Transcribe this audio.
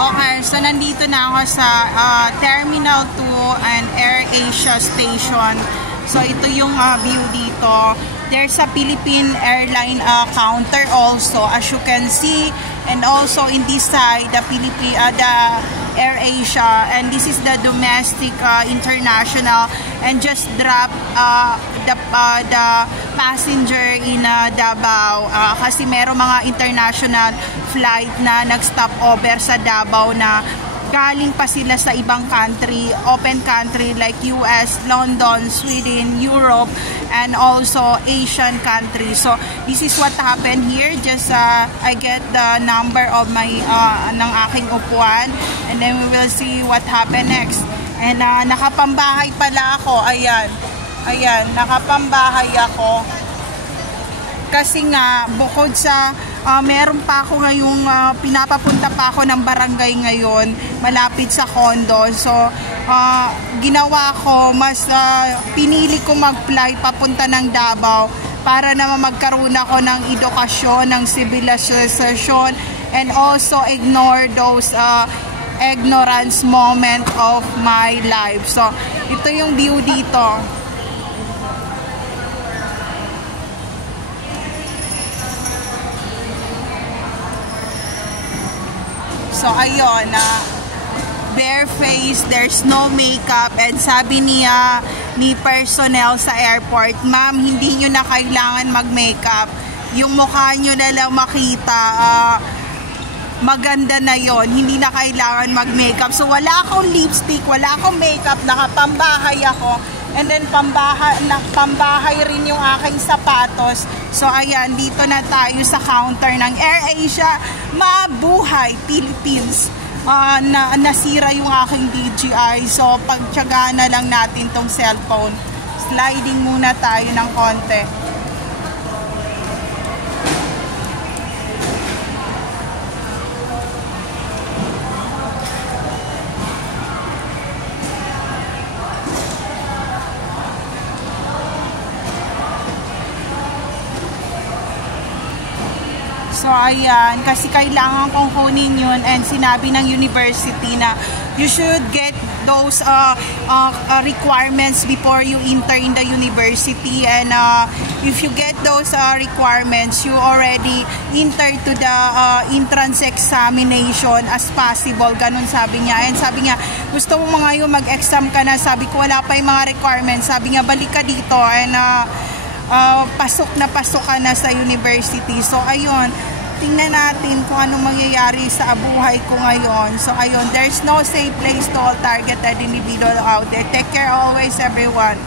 Okay, so nandito na ako sa Terminal 2 and AirAsia Station. So ito yung view dito. There's a Philippine Airline counter also, as you can see. And also in this side, the AirAsia, and this is the domestic international, and just drop the passenger in Davao kasi meron mga international flight na nag-stop over sa Davao na galing pa sila sa ibang country, open country like US, London, Sweden, Europe, and also Asian countries. So this is what happened here. Just I get the number of my ng aking upuan, and then we will see what happened next. And nakapambahay pala ako. Ayan, nakapambahay ako. Kasi nga, bukod sa meron pa ako ngayong pinapapunta pa ako ng barangay ngayon, malapit sa condo. So, ginawa ko, mas pinili ko mag-fly papunta ng Davao para naman magkaroon ako ng edukasyon, ng civilization, and also ignore those ignorance moment of my life. So, ito yung view dito. So, ayun, bare face, there's no makeup, and sabi niya ni personnel sa airport, ma'am, hindi nyo na kailangan mag-makeup. Yung mukha nyo na lang makita, maganda na yon, hindi na kailangan mag-makeup. So, wala akong lipstick, wala akong makeup, nakapambahay ako. And then, pambahay rin yung aking sapatos. So, ayan, dito na tayo sa counter ng AirAsia. Mabuhay, Philippines. Nasira yung aking DJI. So, pagtyaga na lang natin tong cellphone. Sliding muna tayo ng konti. So, ayan, kasi kailangan kong kunin yun, and sinabi ng university na you should get those requirements before you enter in the university, and if you get those requirements, you already enter to the entrance examination as possible, ganun sabi niya. And sabi niya, gusto mo ngayon mag-exam ka na? Sabi ko, wala pa yung mga requirements. Sabi niya, balik ka dito, and pasok ka na sa university. So, ayun, tingnan natin kung anong mangyayari sa buhay ko ngayon. So, ayun, there's no safe place to all targeted individual out there. Take care always, everyone.